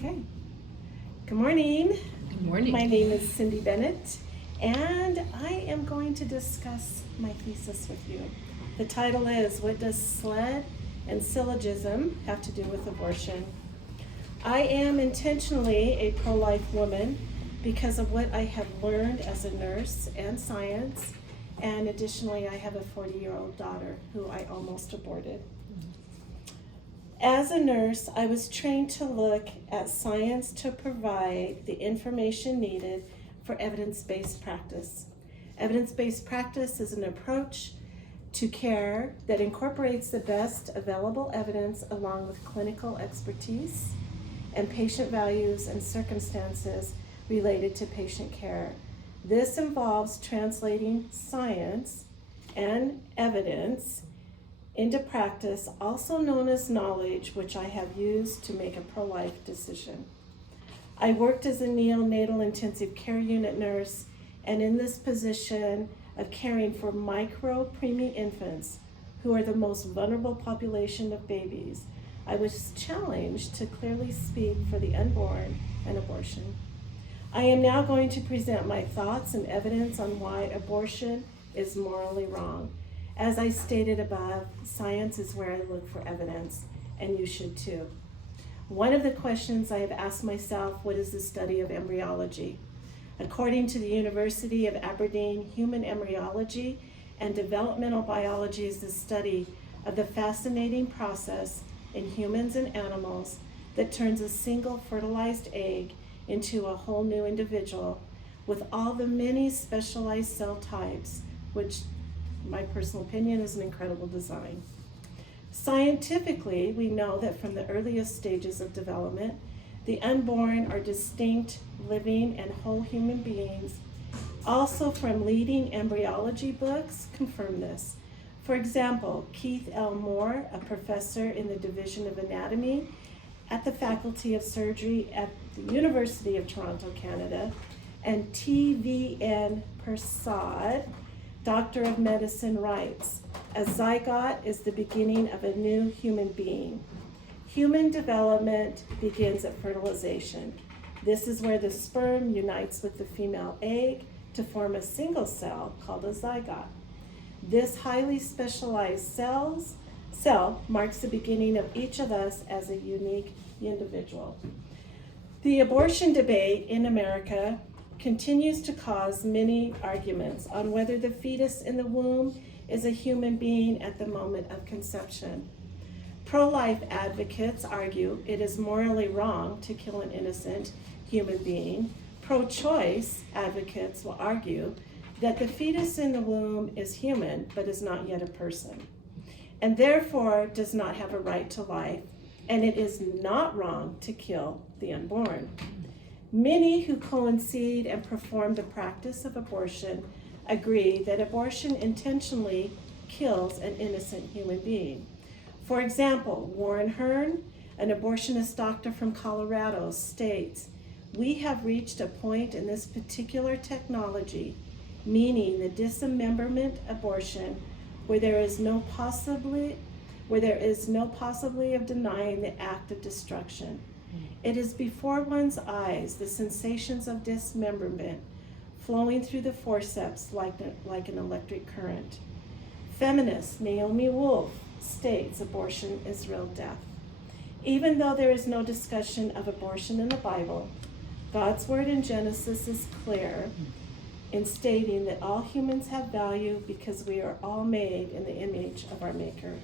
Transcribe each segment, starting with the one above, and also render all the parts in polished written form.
Okay. Good morning. Good morning. My name is Cindy Bennett, and I am going to discuss my thesis with you. The title is, What Does SLED and Syllogism Have to Do with Abortion? I am intentionally a pro-life woman because of what I have learned as a nurse and science, and additionally I have a 40-year-old daughter who I almost aborted. As a nurse, I was trained to look at science to provide the information needed for evidence-based practice. Evidence-based practice is an approach to care that incorporates the best available evidence along with clinical expertise and patient values and circumstances related to patient care. This involves translating science and evidence into practice, also known as knowledge, which I have used to make a pro-life decision. I worked as a neonatal intensive care unit nurse, and in this position of caring for micro-preemie infants, who are the most vulnerable population of babies, I was challenged to clearly speak for the unborn and abortion. I am now going to present my thoughts and evidence on why abortion is morally wrong. As I stated above, science is where I look for evidence, and you should too. One of the questions I have asked myself, what is the study of embryology? According to the University of Aberdeen, human embryology and developmental biology is the study of the fascinating process in humans and animals that turns a single fertilized egg into a whole new individual with all the many specialized cell types, which my personal opinion is an incredible design. Scientifically, we know that from the earliest stages of development, the unborn are distinct, living, and whole human beings. Also from leading embryology books confirm this. For example, Keith L. Moore, a professor in the Division of Anatomy at the Faculty of Surgery at the University of Toronto, Canada, and T.V.N. Persad, Doctor of Medicine, writes, a zygote is the beginning of a new human being. Human development begins at fertilization. This is where the sperm unites with the female egg to form a single cell called a zygote. This highly specialized cell marks the beginning of each of us as a unique individual. The abortion debate in America continues to cause many arguments on whether the fetus in the womb is a human being at the moment of conception. Pro-life advocates argue it is morally wrong to kill an innocent human being. Pro-choice advocates will argue that the fetus in the womb is human but is not yet a person, and therefore does not have a right to life, and it is not wrong to kill the unborn. Many who coincide and perform the practice of abortion agree that abortion intentionally kills an innocent human being. For example, Warren Hearn, an abortionist doctor from Colorado, states, "We have reached a point in this particular technology, meaning the dismemberment abortion, where there is no possibility of denying the act of destruction. It is before one's eyes, the sensations of dismemberment flowing through the forceps like an electric current." Feminist Naomi Wolf states abortion is real death. Even though there is no discussion of abortion in the Bible, God's word in Genesis is clear in stating that all humans have value because we are all made in the image of our Maker.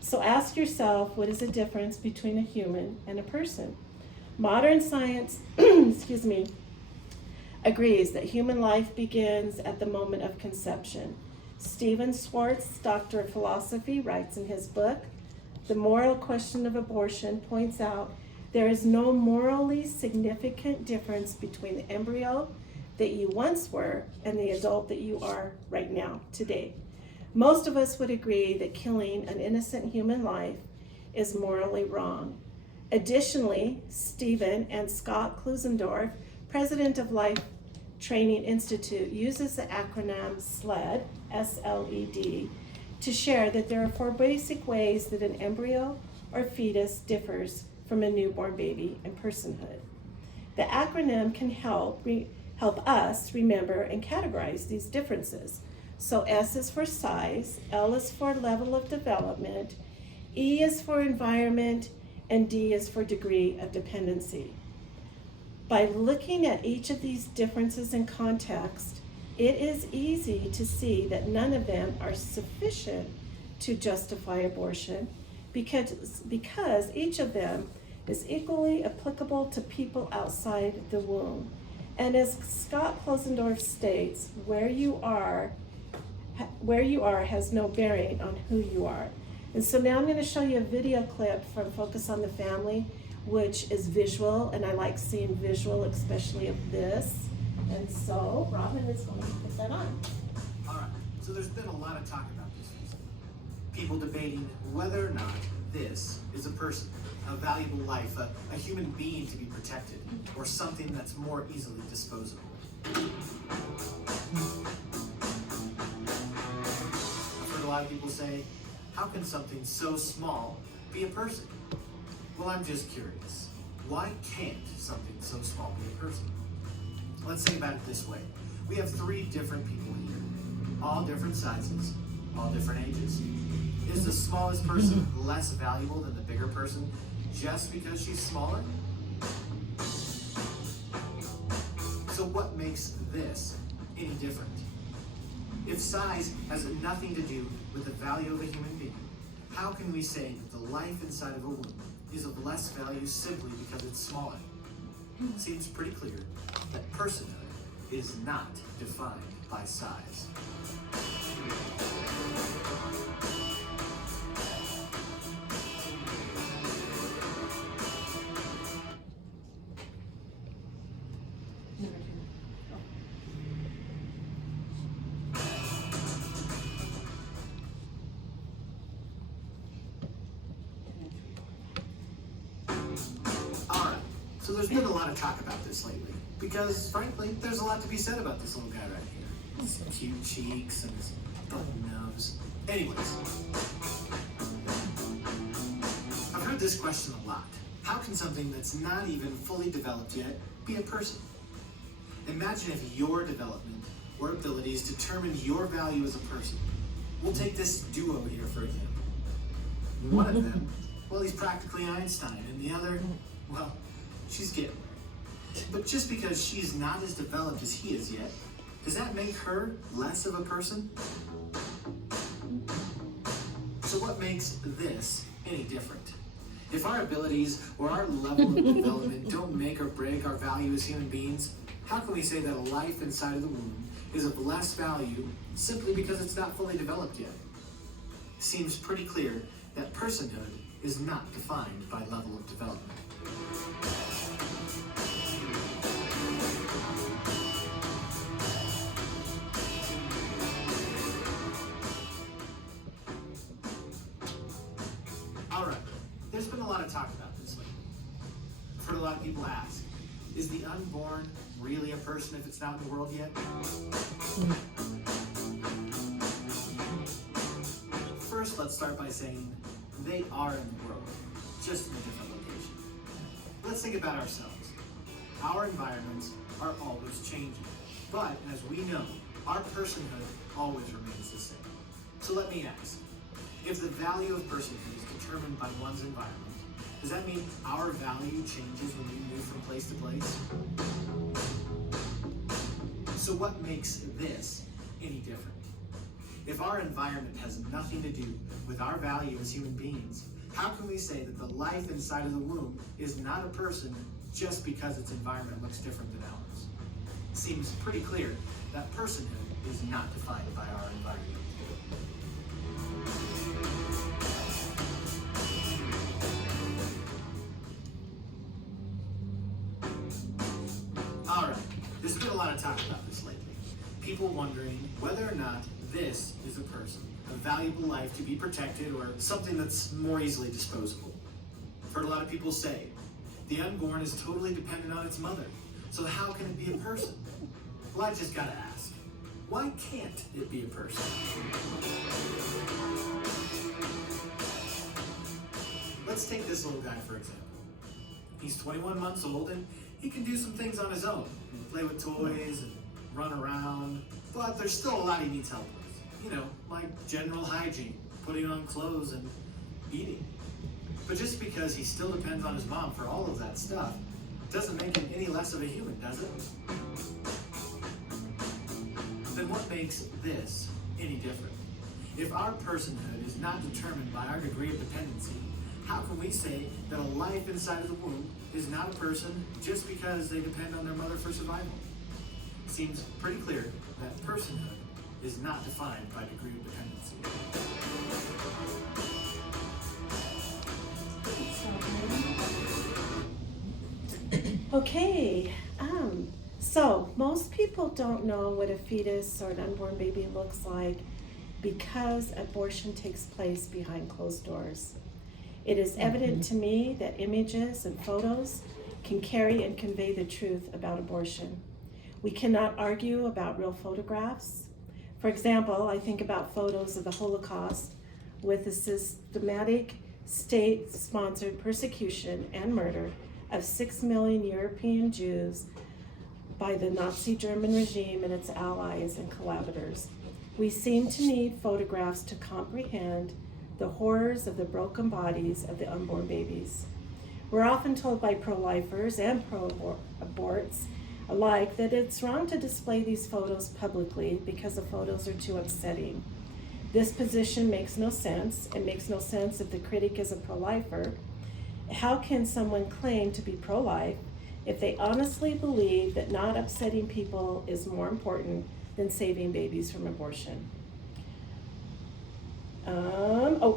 So ask yourself, what is the difference between a human and a person? Modern science agrees that human life begins at the moment of conception. Stephen Schwartz, Doctor of Philosophy, writes in his book, The Moral Question of Abortion, points out there is no morally significant difference between the embryo that you once were and the adult that you are right now, today. Most of us would agree that killing an innocent human life is morally wrong. Additionally, Stephen and Scott Klusendorf, president of Life Training Institute, uses the acronym SLED, S-L-E-D, to share that there are 4 basic ways that an embryo or fetus differs from a newborn baby and personhood. The acronym can help us remember and categorize these differences. So S is for size, L is for level of development, E is for environment, and D is for degree of dependency. By looking at each of these differences in context, it is easy to see that none of them are sufficient to justify abortion because each of them is equally applicable to people outside the womb. And as Scott Klosendorf states, where you are has no bearing on who you are. And so now I'm going to show you a video clip from Focus on the Family, which is visual, and I like seeing visual, especially of this. And so Robin is going to put that on. All right, so there's been a lot of talk about this recently. People debating whether or not this is a person, a valuable life, a human being to be protected, or something that's more easily disposable. I've heard a lot of people say, how can something so small be a person? Well, I'm just curious. Why can't something so small be a person? Let's think about it this way. We have 3 different people here, all different sizes, all different ages. Is the smallest person less valuable than the bigger person just because she's smaller? So what makes this any different? If size has nothing to do with the value of a human being, how can we say that the life inside of a womb is of less value simply because it's smaller? It seems pretty clear that personhood is not defined by size. So there's been a lot of talk about this lately, because frankly, there's a lot to be said about this little guy right here. His cute cheeks and his button nose. Anyways, I've heard this question a lot. How can something that's not even fully developed yet be a person? Imagine if your development or abilities determined your value as a person. We'll take this duo here for example. One of them, well, he's practically Einstein, and the other, well, she's getting there. But just because she's not as developed as he is yet, does that make her less of a person? So what makes this any different? If our abilities or our level of development don't make or break our value as human beings, how can we say that a life inside of the womb is of less value simply because it's not fully developed yet? Seems pretty clear that personhood is not defined by level of development. All right, there's been a lot of talk about this lately. I've heard a lot of people ask, is the unborn really a person if it's not in the world yet? First, let's start by saying they are in the world, just in a different location. Let's think about ourselves. Our environments are always changing, but as we know, our personhood always remains the same. So let me ask, if the value of personhood is determined by one's environment, does that mean our value changes when we move from place to place? So what makes this any different? If our environment has nothing to do with our value as human beings, how can we say that the life inside of the womb is not a person just because its environment looks different than ours? It seems pretty clear that personhood is not defined by our environment. All right, there's been a lot of talk about this lately. People wondering whether or not this is a person, a valuable life to be protected, or something that's more easily disposable. I've heard a lot of people say, the unborn is totally dependent on its mother, so how can it be a person? Well, I just gotta ask, why can't it be a person? Let's take this little guy for example. He's 21 months old and he can do some things on his own, play with toys and run around, but there's still a lot he needs help with. You know, like general hygiene, putting on clothes and eating. But just because he still depends on his mom for all of that stuff doesn't make him any less of a human, does it? Then what makes this any different? If our personhood is not determined by our degree of dependency, how can we say that a life inside of the womb is not a person just because they depend on their mother for survival? Seems pretty clear that personhood is not defined by degree of dependency. Okay, so most people don't know what a fetus or an unborn baby looks like because abortion takes place behind closed doors. It is evident to me that images and photos can carry and convey the truth about abortion. We cannot argue about real photographs. For example, I think about photos of the Holocaust with the systematic state-sponsored persecution and murder of 6 million European Jews by the Nazi German regime and its allies and collaborators. We seem to need photographs to comprehend the horrors of the broken bodies of the unborn babies. We're often told by pro-lifers and pro-aborts alike that it's wrong to display these photos publicly because the photos are too upsetting. This position makes no sense. It makes no sense if the critic is a pro-lifer. How can someone claim to be pro-life if they honestly believe that not upsetting people is more important than saving babies from abortion?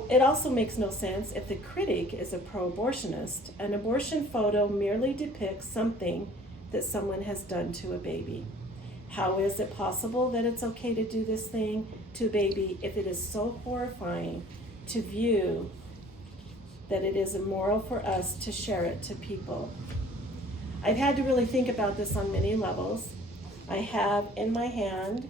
It also makes no sense if the critic is a pro-abortionist. An abortion photo merely depicts something that someone has done to a baby. How is it possible that it's okay to do this thing to a baby if it is so horrifying to view that it is immoral for us to share it to people? I've had to really think about this on many levels. I have in my hand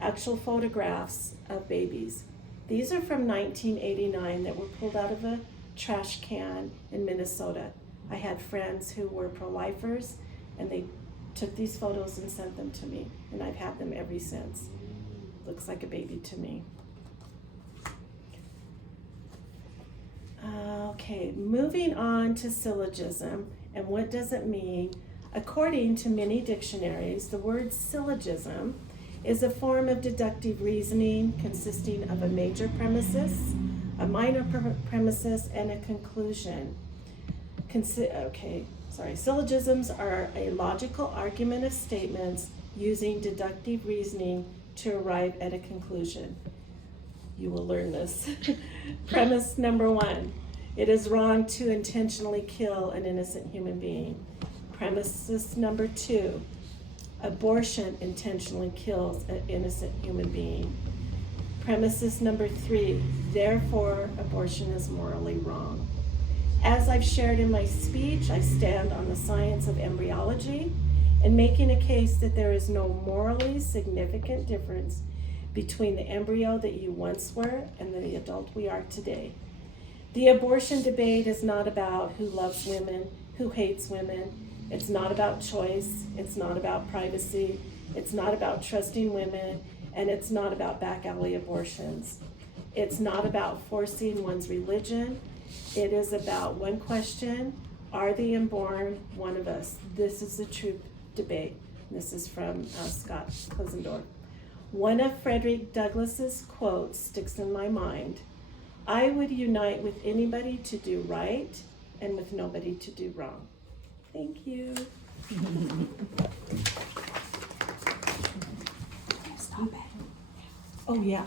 actual photographs of babies. These are from 1989 that were pulled out of a trash can in Minnesota. I had friends who were pro-lifers and they took these photos and sent them to me, and I've had them ever since. Looks like a baby to me. Okay, moving on to syllogism, and what does it mean? According to many dictionaries, the word syllogism is a form of deductive reasoning consisting of a major premises, a minor premises, and a conclusion. Syllogisms are a logical argument of statements using deductive reasoning to arrive at a conclusion. You will learn this. Premise number 1, it is wrong to intentionally kill an innocent human being. Premises number 2, abortion intentionally kills an innocent human being. Premises number 3, therefore abortion is morally wrong. As I've shared in my speech, I stand on the science of embryology and making a case that there is no morally significant difference between the embryo that you once were and the adult we are today. The abortion debate is not about who loves women, who hates women. It's not about choice. It's not about privacy. It's not about trusting women, and it's not about back alley abortions. It's not about forcing one's religion. It is about one question: are the unborn one of us? This is the truth debate. This is from Scott Klisendorf. One of Frederick Douglass's quotes sticks in my mind: I would unite with anybody to do right and with nobody to do wrong. Thank you. Stop it. Oh, yeah.